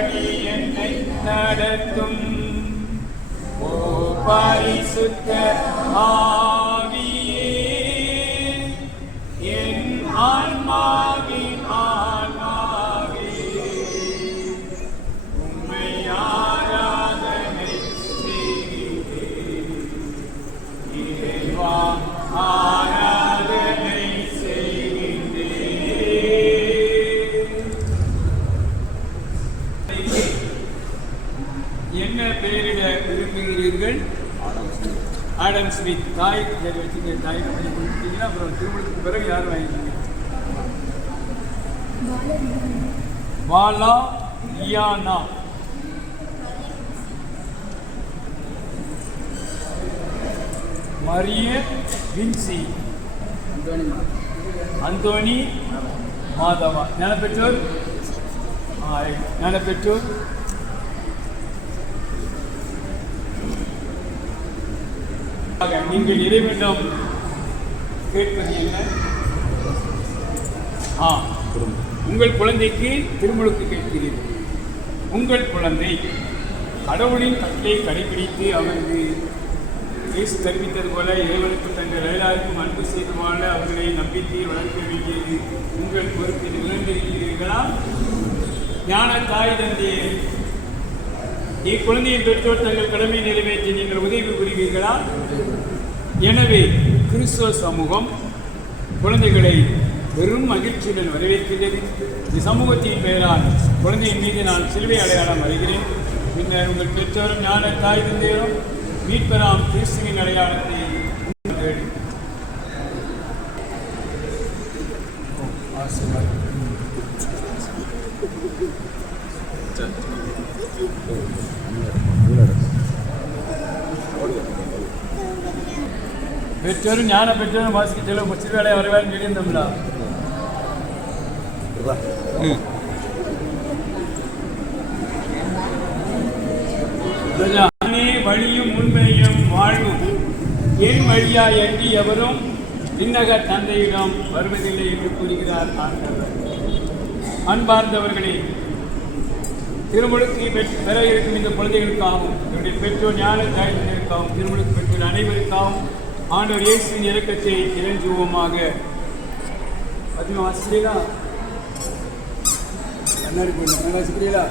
வழி என்னை நடத்தும். ஓ பரிசுத்த ஆவியே, என் ஆன்மாவின் ஆன்மாவே, உம்மை ஆராதனை செய்கிறேன். இறைவா ஆராதனை செய்கின்றேன். என்ன பெயரிட விரும்புகிறீர்கள்? Adam Smith. தாய் பேர் வச்சுக்க. தாய் பண்ணி கொடுத்தீங்கன்னா அப்புறம் திருமணத்துக்கு பிறகு யார் வாங்கிக்கீங்க? பாலா லியானா. மரிய வின்சி. அந்தோனி மாதவா. ஞானப்பெற்றோர் ஞானப்பெற்றோர் நீங்கள் இறைவனிடம் கேட்பது என்ன? உங்கள் குழந்தைக்கு திருமுழுக்கு கேட்கிறீர்கள். உங்கள் குழந்தை கடவுளின் கட்டளை கடைபிடித்து அவருக்கு இயேசு தெரிவித்தது போல இறைவனுக்கு தங்கள் எல்லாருக்கும் அன்பு செய்து வாழ அவர்களை நம்பிக்கை வளர்க்க வேண்டியது உங்கள் பொறுப்பில் உணர்ந்திருக்கிறீர்களா? ஞான தாய் தந்தையே, இக்குழந்தையின் பெற்றோர் தங்கள் கடமை நிறைவேற்றி நீங்கள் உதவி புரிவீர்களா? எனவே கிறிஸ்துவ சமூகம் குழந்தைகளை பெரும் மகிழ்ச்சியுடன் வரவேற்கிறது. இந்த சமூகத்தின் பெயரால் குழந்தையின் மீது நான் சிலுவை அடையாளம் வருகிறேன். பின்னர் உங்கள் பெற்றோரும் ஞான தாய் தந்தையரும் மீட்பராம் கிறிஸ்துவின் அடையாளத்தை பெற்றோரும் ஞான பெற்றோரும் வாசிக்க செல்ல முச்சிறு வேலை வரவேன்னு சொல்லியிருந்தோம்ல. வழியும் உண்மையும் வாழ்வும் என் வழியா எண்ணி எவரும் விண்ணக தந்தையிடம் வருவதில்லை என்று கூறுகிறார் ஆண்டவர். அன்பார்ந்தவர்களே, திருமுழுக்கு பெற இருக்கும் இந்த குழந்தைகளுக்காகவும் என்னுடைய பெற்றோர் ஞான தாய்ந்தருக்காகவும் திருமுழுக்கு பெற்றோர் அனைவருக்காகவும் ஆண்டவர் இயேசுவின் இரக்கத்தை இறைஞ்சுவோமாக. அதிகமாக வாசிக்கிறீங்களா? கண்ணாடி போடணும். வாசிக்கிறீங்களா?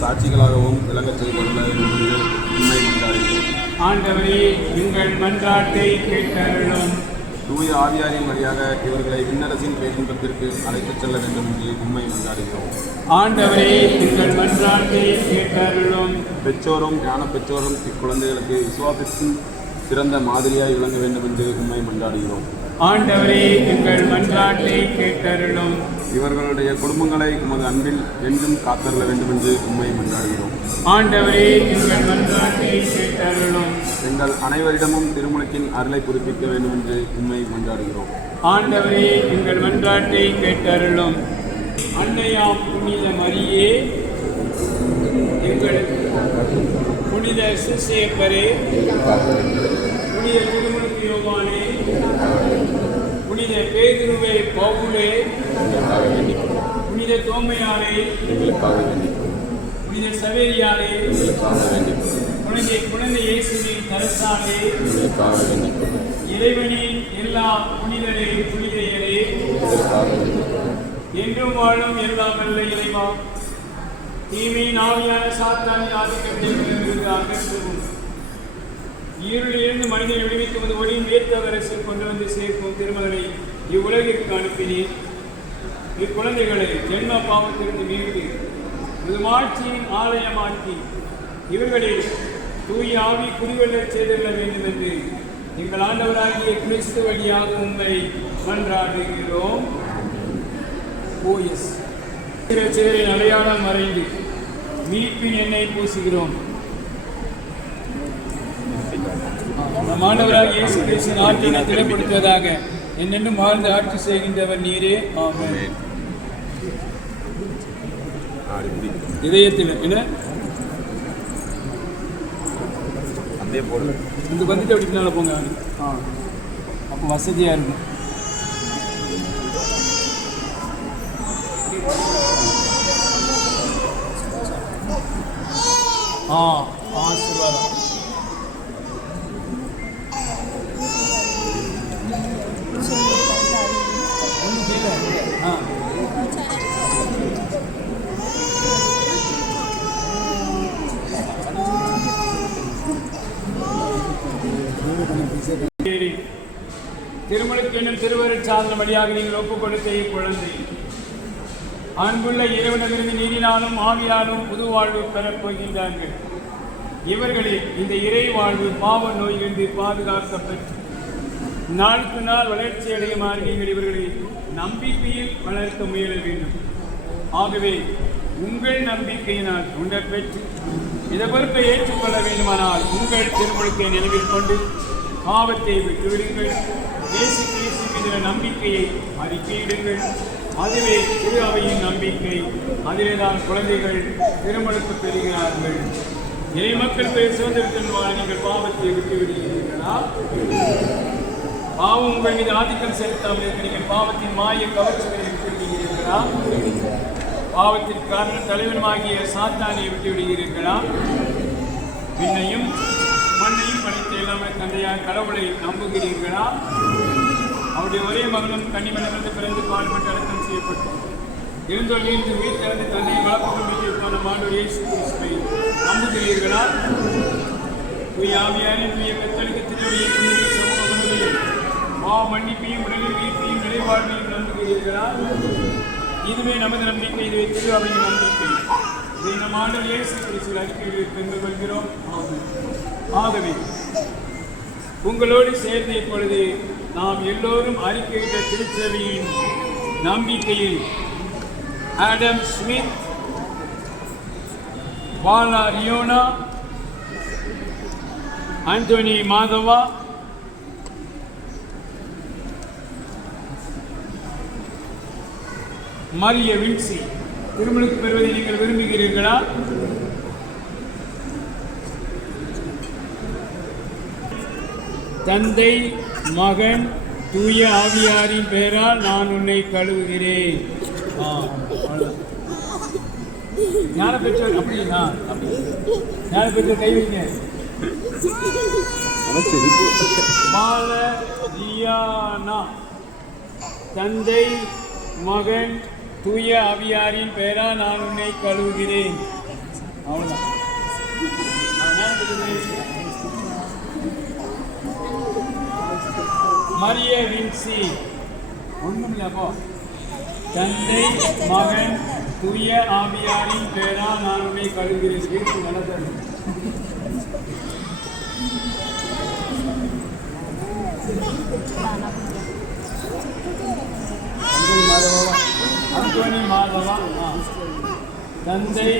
சாட்சிகளாகவும் விளங்கச் செய்துள்ள உண்மை மன்றாடுகிறோம். ஆண்டவரே, எங்கள் மன்றாட்டை கேட்டருளும். தூய ஆவியாரின் வழியாக இவர்களை விண்ணரசின் பேரின்பத்திற்கு அழைத்துச் செல்ல வேண்டும் என்று உண்மை மன்றாடுகிறோம். ஆண்டவரே, எங்கள் மன்றாட்டை கேட்டருளும். பெற்றோரும் ஞான பெற்றோரும் இக்குழந்தைகளுக்கு விசுவாசத்தின் சிறந்த மாதிரியாய் விளங்க வேண்டும் என்று உண்மை மன்றாடுகிறோம். ஆண்டவரே, எங்கள் மன்றாட்டை கேட்டருளும். இவர்களுடைய குடும்பங்களை உமது அன்பில் என்றும் காத்தருள வேண்டும் என்று உண்மை மன்றாடுகிறோம். ஆண்டவரே, எங்கள் மன்றாட்டை கேட்டருளும். எங்கள் அனைவரிடமும் திருமுழுக்கின் அருளை புதுப்பிக்க வேண்டும் என்று உண்மை மன்றாடுகிறோம். ஆண்டவரே, எங்கள் மன்றாட்டை கேட்டருளும். அன்னையாம் புனித மரியே, எங்கள் புனித சுசேப்பரே, புனித திருமுழுக்கு யோவானே, புனித பேதுருவே பவுலே, புனித தோமையாரே, புனித சவேரியாரே, குழந்தை இயேசுவின் தரசாலே, இறைவனின் எல்லா புனிதரே புனிதையரே, என்றும் வாழும் எல்லாம் நல்ல இறைவா, தீமையின் ஆவியான சாத்தானின் ஆதிக்கத்தை அகற்றவும், இருளிலிருந்து மனிதனை விடுவிக்கும் ஒளியின் வேற்றரசு கொண்டு வந்து சேர்க்கும் திருமகளை இவ்வுலகிற்கு அனுப்பினீர். இக்குழந்தைகளை ஜென்ம பாவத்திலிருந்து மீட்டு முதுமாட்சியின் ஆலயமாக்கி இவர்களில் தூய ஆவி குடிவெள்ளச் செய்துள்ள வேண்டும் என்று எங்கள் ஆண்டவராகிய கிறிஸ்து வழியாக உண்மை மன்றாடுகிறோம். செயலின் அடையாளம் மறைந்து மீட்பின் எண்ணெய் பூசுகிறோம். நம் ஆண்டவராகிய இயேசு கிறிஸ்து நாட்டினை திடப்படுத்துவதாக என்னென்னும் வாழ்ந்து ஆட்சி செய்கின்றவர் நீரே. ஆமென். இதயத்தில் என்ன இந்த வந்துட்டு அப்படி பின்னால் போங்க. அப்போ வசதியாக இருக்கும். ஆசீர்வாதம். ஒன்றும் செய்யல. திருமணக்கு என்னும் திருவருட் சாதன வழியாக நீங்கள் ஒப்புக் கொடுத்த குழந்தை அன்புள்ள இறைவனிலிருந்து நீரினாலும் ஆவியாலும் புது வாழ்வு பெறப் போகின்றார்கள். இவர்களில் இந்த இறை வாழ்வு பாவ நோயிலிருந்து பாதுகாக்கப்பட்டு நாளுக்கு நாள் வளர்ச்சி அடையுமாறு நீங்கள் இவர்களை நம்பிக்கையில் வளர்க்க முயல வேண்டும். ஆகவே உங்கள் நம்பிக்கையினால் உண்டை பெற்று இதை பொறுப்பை ஏற்றுக்கொள்ள வேண்டுமானால் உங்கள் திருமணத்தை நினைவில் கொண்டு பாவத்தை விட்டுவிடுங்கள். இயேசு கிறிஸ்து மீது நம்பிக்கையை அறிக்கையிடுங்கள். அதுவே திரு அவையின் நம்பிக்கை. அதிலே தான் குழந்தைகள் திருமணத்து பெறுகிறார்கள். இறை மக்கள் பேர் சுதந்திரத்தின் வாழ நீங்கள் பாவத்தை விட்டு விடுகிறீர்களா? பாவம் உங்கள் மீது ஆதிக்கம் செலுத்தாமல் இருக்க நீங்கள் பாவத்தின் மாய கவர்ச்சிகளை விட்டு விடுகிறீர்களா? பாவத்திற்கு காரணம் தலைவனுமாகிய சாத்தானை விட்டு விடுகிறீர்களா? விண்ணையும் மண்ணையும் படைத்த எல்லாமே தந்தையார் கடவுளை நம்புகிறீர்களா? அவருடைய ஒரே மகனும் கன்னிமனிலிருந்து பிறந்து பாடுபட்டு அடக்கம் செய்யப்பட்டு இருந்தொழிலிருந்து உயிர்த்தெழுந்து தன்னை வளர்ப்புக்கான மாண்டவர் இயேசு கிறிஸ்துவை நம்புகிறீர்களா? தூய ஆவியாரின் தூய கத்தோலிக்க திருவடியை சமூகங்களையும் மன்னிப்பையும் உடலில் உயிர்ப்பையும் நிலைவாழ்வையும் நம்புகிறீர்களா? இதுவே நமது நம்பிக்கை. இதுவே திரு அவையின் நம்பிக்கை. இதை நம் ஆண்டவர் இயேசு கிறிஸ்துவின் அறிக்கையில் பெற்று கொள்கிறோம். ஆகவே உங்களோடு சேர்ந்த இப்பொழுது நாம் எல்லோரும் அறிக்கையிட்ட திருச்சபையின் நம்பிக்கையில் ஆடம் ஸ்மித், பாலா ரியோனா, ஆண்டோனி மாதவா, மரிய வின்சி திருமணக்கு பெறுவதை நீங்கள் விரும்புகிறீர்களா? தந்தை, மகன், தூய ஆவியாரின் பெயரால் நான் உன்னை கழுவுகிறேன். ஞான பெற்றோர் அப்படின்னா ஞான பெற்றோர் கைவிங்க. மாலரியானா தந்தை, மகன், தூய ஆவியாரின் பெயரால் நான் உன்னை கழுவுகிறேன். அவ்வளோதான். மரிய வின்சி ஒன்றும் இல்லைப்போ. தந்தை, மகன், தூய ஆவியாரின் பெயரால் நான் உன்னை கழுவுகிறேன். வீட்டு வளர்த்தது அந்தோனி மாதவா. தந்தை,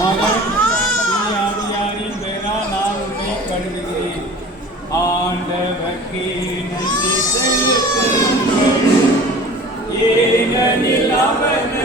மகன், தூய ஆவியாரின் பெயரால் நான் உன்னை கழுவுகிறேன். ஆண்டவர்க்கே நன்றி செலுத்துங்கள், ஏனெனில் அவர்